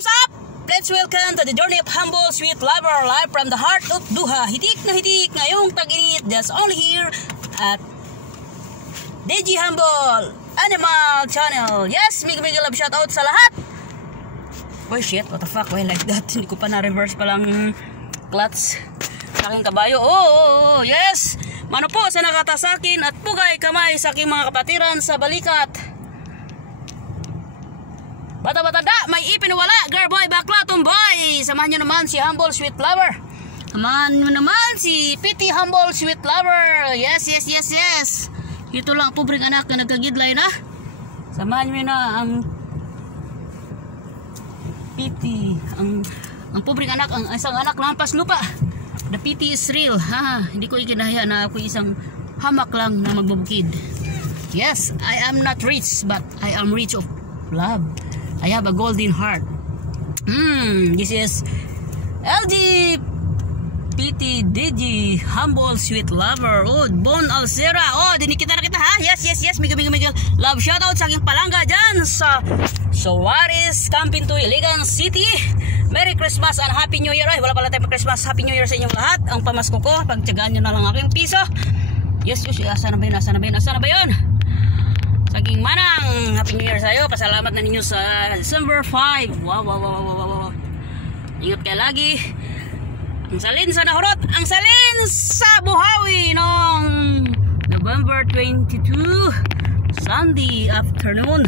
Thumbs up! Let's welcome to the journey of humble, sweet lover, live from the heart of Duha. Hitik na hitik ngayong tag-init, just only here at DJ Humble Animal Channel. Yes, mega love shoutout sa lahat. Oh shit, what the fuck, why like that? Hindi ko pa na-reverse palang clutch sa aking kabayo. Oh, yes. Mano po sa nakatasakin at pugay kamay sa aking mga kapatiran sa balikat. Bata-bata da, may ipinawala, girl boy, bakla, tomboy. Samahan nyo naman si Humble Sweet Lover. Samahan nyo naman si Pity Humble Sweet Lover. Yes. Ito lang ang pobreng anak na nagkagidlay na. Samahan nyo na ang Pity, ang pobreng anak, ang isang anak lampas lupa. The pity is real. Hindi ko ikinahaya na ako isang hamak lang na magbubukid. Yes, I am not rich, but I am rich of love. I have a golden heart. This is LG PT DJ Humble Sweet Lover. Oh, Bon Alcera. Oh, dinikita na kita ha. Yes. Miguel. Love shoutout sa aking palangga dyan sa Suarez, Campinto, Iligan City. Merry Christmas and Happy New Year. Ay, wala pala tayo Christmas. Happy New Year sa inyong lahat. Ang pamasko ko, pagtyagaan nyo na lang aking piso. Yes. Asa na ba yun? Saging manang, Happy New Year sa'yo. Pasalamat na ninyo sa December 5. Wow. Ingat kayo lagi. Ang salin sa nahurot, ang salin sa buhawi noong November 22, Sunday afternoon.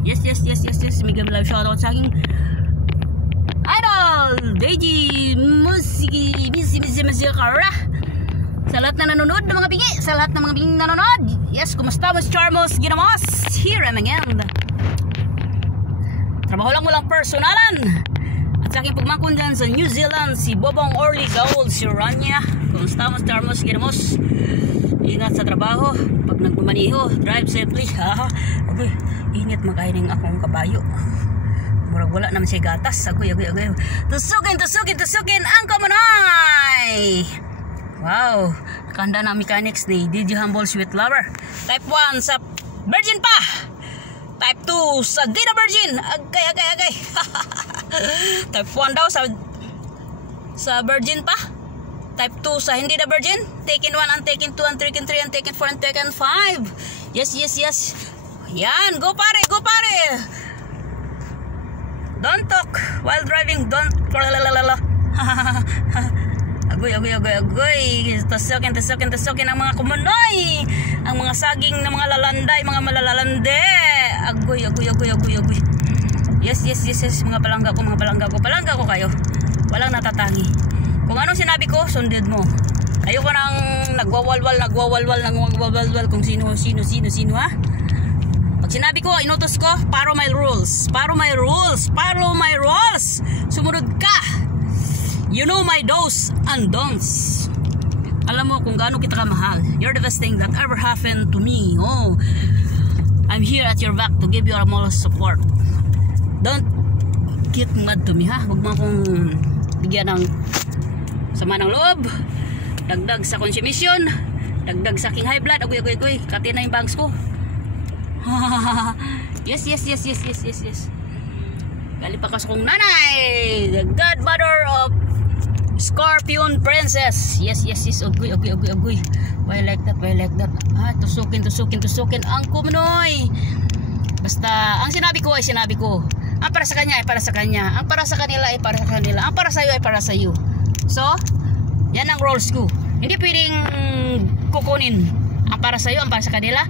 Yes. Mega love shoutout sa aking idol, DJ Musikara. Sa lahat na nanonood ng mga bingi, sa lahat ng mga bingi nanonood. Yes, kumusta Mas Charmos Ginamos? Here I'm again. Trabaho lang walang personalan. At sa aking pagmangkon dyan sa New Zealand, si Bobong Orly Gold, si Rania. Kumusta Mas Charmos Ginamos? Ingat sa trabaho. Pag nagmamaniho, drive safely. Okay, ingat makahining akong kabayo. Murag wala naman siya gatas. Agoy. Tusukin ang kamanay. Wow, nakahanda na mechanics ni DJ Humble Sweet Lover. Type 1 sa Virgin pa. Type 2 sa Di na Virgin. Agay. Type 1 daw sa Virgin pa. Type 2 sa hindi na Virgin. Taken 1 and taken 2 and taken 3 and taken 4 and taken 5. Yes. Yan, go pare. Don't talk while driving. Don't Agoy. Tasukin ang mga kumunoy. Ang mga saging ng mga lalanday, mga malalalande. Agoy. Yes. Mga palangga ko kayo. Walang natatangi. Kung anong sinabi ko, sundid mo. Ayoko nang nagwawalwal kung sino ha. Pag sinabi ko, inutos ko, follow my rules. Sumunod ka. You know my do's and don'ts. Alam mo kung gaano kita kamahal. You're the best thing that ever happened to me. Oh, I'm here at your back to give you our most support. Don't get mad to me ha. Huwag mo akong bigyan ng sama ng loob. Dagdag sa consumption. Dagdag sa aking high blood. Agoy. Kati na yung bangs ko. Yes. Gali pa kas kong nanay, the godmother of Scorpion Princess. Yes. Agoy. Why like that? Tusukin ang kumunoy. Basta ang sinabi ko ay sinabi ko. Ang para sa kanya ay para sa kanya. Ang para sa kanila ay para sa kanila. Ang para sa iyo ay para sa iyo. So, yan ang rules ko. Hindi pwedeng kukunin ang para sa iyo, ang para sa kanila.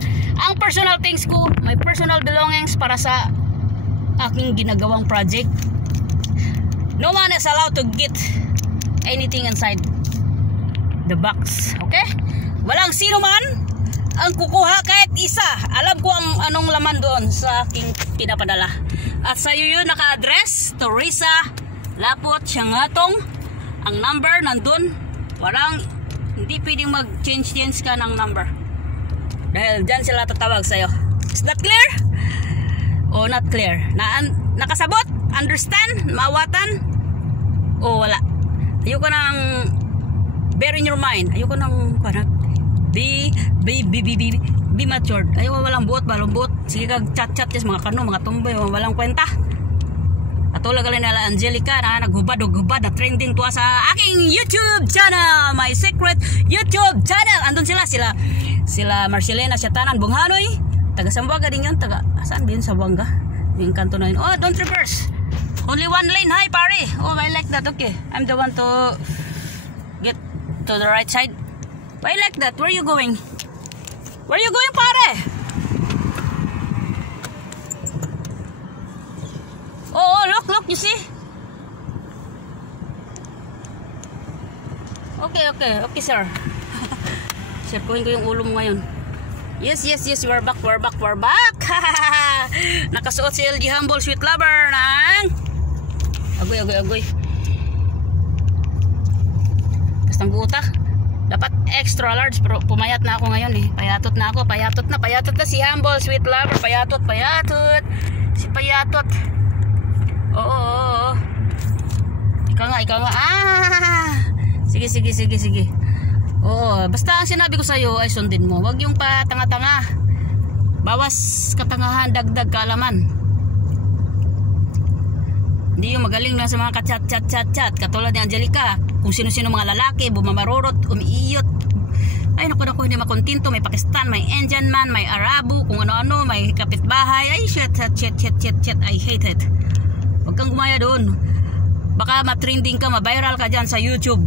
Ang personal things ko, my personal belongings para sa aking ginagawang project. No one is allowed to get anything inside the box. Okay? Walang sino man ang kukuha kahit isa. Alam ko ang anong laman doon sa aking pinapadala. At sa iyo yun naka-address, Teresa Lapot Siangatong. Ang number nandun. Hindi pwedeng mag-change ka ng number. Dahil dyan sila tatawag sa'yo. Is that clear? O not clear? Nakasabot? Understand? Mawatan? O wala? Ayoko nang bear in your mind. Ayoko nang be matured. Ayoko walang buot. Sige kag chat yes mga kano, mga tumboy, walang kwenta. Atulog gali nila Angelica na naghubad-hubad na trending tuwa sa aking YouTube channel, my secret YouTube channel. Andun sila Marcelena Siatanan Bunghanoy, taga Sambuanga din yun, taga saan din Sambuanga? Yung kanto na yun. Oh, don't reverse. Only one lane, hi pare. Oh, I like that. Okay, I'm the one to get to the right side. I like that. Where are you going? Where are you going, pare? Oh, look, you see? Okay, sir. Sir, kuhin ko yung ulo mo ngayon. Yes, we're back. Nakasuot si LG Humble Sweet Lover ng agoy. Kastang guta. Dapat extra large pero pumayat na ako ngayon eh. Payatot na si Humble Sweet Lover. Payatot. Si payatot. Oo. Ikaw nga. Sige. Oo, basta ang sinabi ko sa iyo ay sundin mo. Huwag yung patanga-tanga. Bawas katangahan, dagdag kaalaman. Hindi yung magaling lang sa mga ka-chat. Katulad ni Angelica. Kung sino-sino mga lalaki, bumamarurot, umiiyot. Ay naku, hindi makontinto. May Pakistan, may Indian man, may Arabo, kung ano-ano, may kapitbahay. Ay shit. I hate it. Huwag kang gumaya doon. Baka matrending ka, ma-viral ka dyan sa YouTube.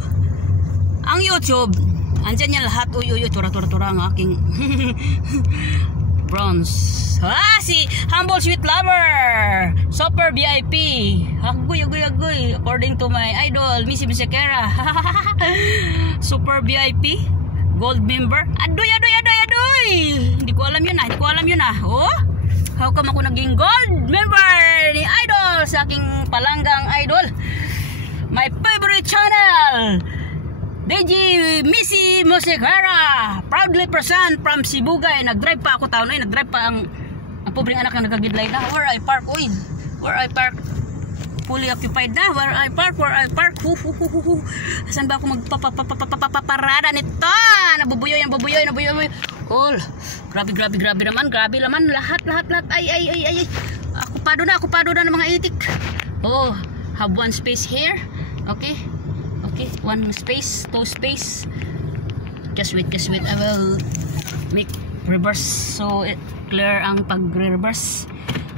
Ang YouTube, andyan yan lahat. Uy, tura ang aking bronze. Si Humble Sweet Lover, Super VIP. Agoy. According to my idol, Missy Misekera. Super VIP, gold member. Adoy. Hindi ko alam yun ah. Oh, how come ako naging gold member ni idol sa aking palanggang idol? My favorite channel, DJ Missy Misekera, proudly present from Sibugay. Nag-drive pa ako taon ay nag-drive pa ang pobreng anak na nagagidlay na. Where I park? Fully occupied na. Where I park? Saan ba ako magpaparada nito? Nabubuyoy. Oh, grabe naman. Lahat. Ay. Akupado na ng mga itik. Oh, have one space here. Okay, one space, two space. Just wait. I will make reverse so it clear ang pag-reverse.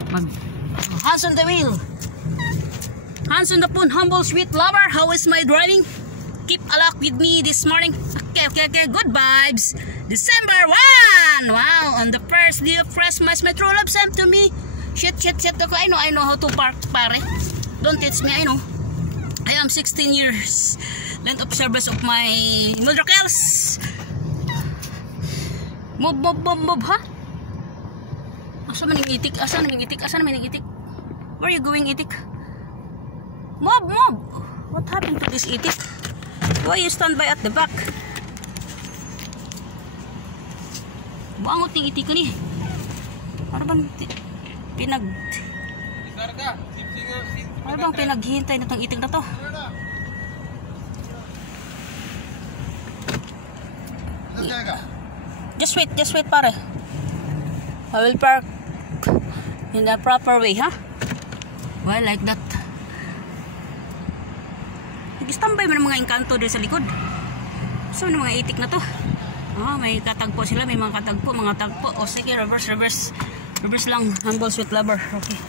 Hands on the wheel. Hands on the phone. Humble Sweet Lover, how is my driving? Keep alak with me this morning. Okay. Good vibes. December 1. Wow, on the first day of Christmas, my true love sent to me. Shit. Okay, I know how to park, pare. Don't teach me, I know. I am 16 years length of service of my Mildrakels. Move, ha? Asa man yung itik? Where are you going, itik? Move! What happened to this itik? Why you stand by at the back? Buangot yung itik ni. Ano bang pinaghihintay na itong itik na to? Just wait pare. I will park in the proper way, ha? Well, like that. Nag-standby mo ng mga engkanto din sa likod. So, ng mga itik na to. Oh, may katagpo sila, may mga tagpo. O sige, reverse lang. Humble Sweet Lover. Okay.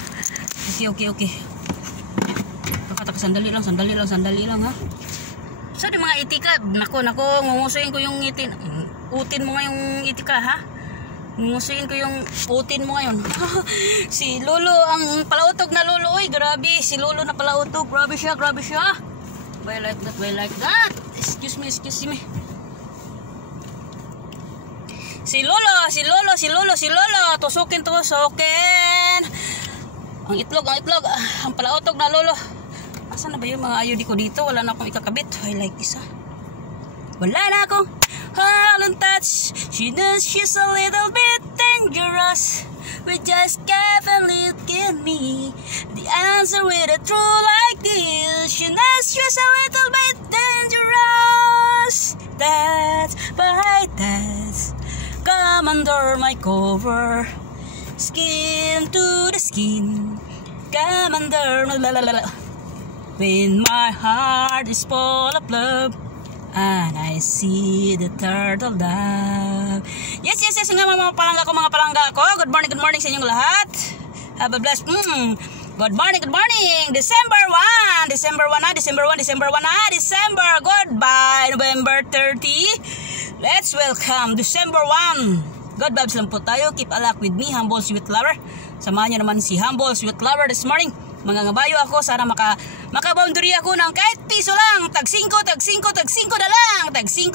Sandali lang, ha? So, di mga itika, nako, ngungusuin ko yung itin. Utin mo nga yung itika, ha? Ngungusuin ko yung utin mo ngayon. Si Lolo, ang palautog na Lolo. Uy, grabe. Si Lolo na palautog. Grabe siya. Why like that? Excuse me. Si Lolo. Tusukin. Ang itlog. Ang palautog na Lolo. Asan na ba yung mga ayodi ko dito? Wala na akong ikakabit. I like this, ha? Wala na akong Holland touch. She knows she's a little bit dangerous. We just carefully give me the answer with a true like this. She knows she's a little bit dangerous. That's by that's come under my cover. Skin to the skin. Commander, la la la la. When my heart is full of love and I see the turtle dove. Yes, yes, yes, nga mga palangga ko. Good morning sa inyong lahat. Have a blessed Good morning. December 1 na. December. Goodbye, November 30. Let's welcome December 1. God vibes lang po tayo. Keep a luck with me, Humble Sweet Lover. Samahan nyo naman si Humble Sweet Lover this morning. Mangangabayo ako. Sana makaboundary ako ng kahit piso lang. Tag 5 na lang. Tag 5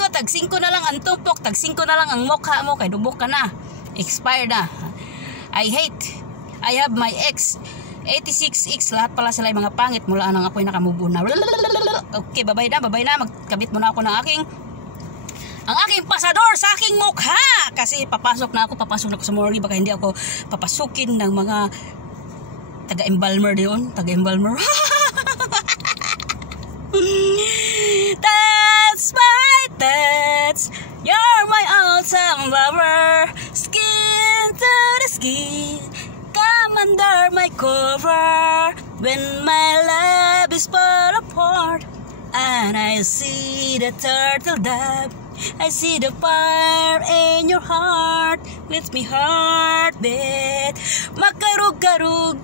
na lang ang tumpok. Tag 5 na lang ang mukha mo. Kay dubok ka na. Expired na. I have my ex 86X, lahat pala sila yung mga pangit mula nang ako'y nakamubo na. Okay, babay na. Magkabit muna ako ng ang aking pasador sa aking mukha. Kasi papasok na ako sa morgue. Baka hindi ako papasukin ng mga taga-embalmer doon. Taga-embalmer. That's you're my awesome lover. Skin to the skin. Under my cover when my love is fall apart and I see the turtle dove. I see the fire in your heart. Let me heartbeat. Makarug-karug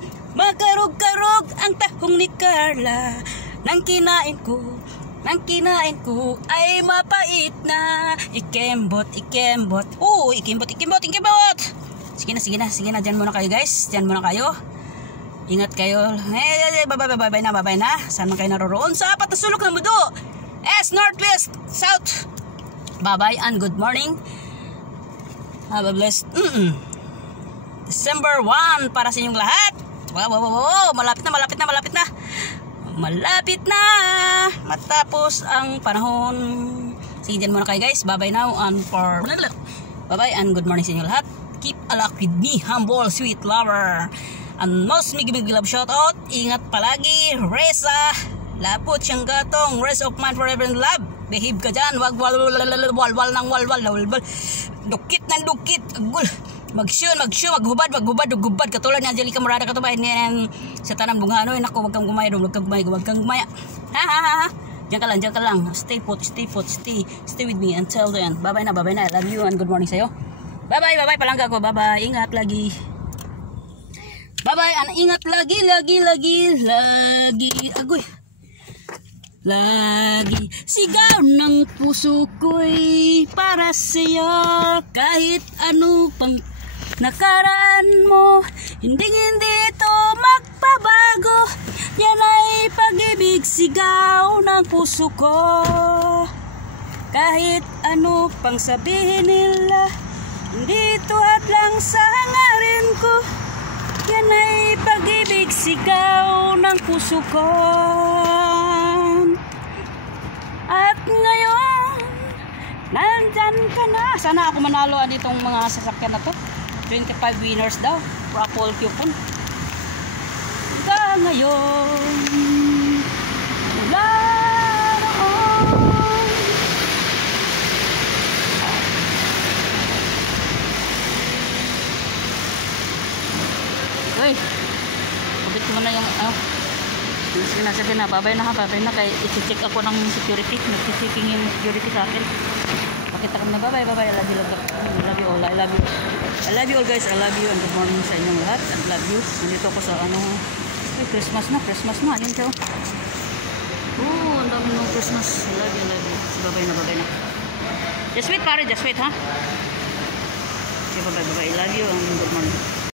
ang tahong ni Carla. Nang kinain ko ay mapait na. Ikembot. Sige na. Diyan muna kayo, guys. Ingat kayo. Bye na. Saan man kayo naroroon? Sa apat na sulok ng mundo. Northwest, South. Bye and good morning. Have a blessed December 1 para sa inyong lahat. Wow. Malapit na. Matapos ang panahon. Sige, diyan muna kayo, guys. Bye now and bye and good morning sa inyong lahat. Keep a luck with me, Humble Sweet Lover. And most big love shout out. Ingat palagi, Reza. Lapot siyang gatong. Rest of mine forever in love. Behave ka dyan. Wag walwal. Dukit. Agul. Magsyon. Maghubad. Katulad ni Angelica Morada katubayan niyan sa tanang bunghano. Naku, wag kang gumaya. Ha. Diyan ka lang. Stay put. Stay with me until then. Bye na. I love you and good morning sa'yo. Bye palangga ko. Bye. Ingat lagi. Bye and ingat lagi. Agoy. Lagi. Sigaw ng puso ko'y para sa'yo. Kahit ano pang nakaraan mo, hindi ito magpabago. Yan ay pag-ibig, sigaw ng puso ko. Kahit ano pang sabihin nila, hindi tuhat lang sa hangarin ko. Yan ay pag-ibig, sigaw ng puso ko. At ngayon, nandyan ka na. Sana ako manalo ditong mga sasakyan na to. 25 winners daw. Apple coupon. Hanggang ngayon, wala noon. Uy, kapit ko muna yung sinasabi na, babay na kaya iti-check ako ng security. Nag-checking yung security sa akin. Pakita kami na babay. I love you all. I love you all, guys. I love you and good morning sa inyong lahat. I love you. Nandito ko sa Christmas na. Ayun siya. Ang dami ng Christmas. I love you. Babay na. Just wait, pare. Just wait, ha? Okay, bye. I love you and good morning.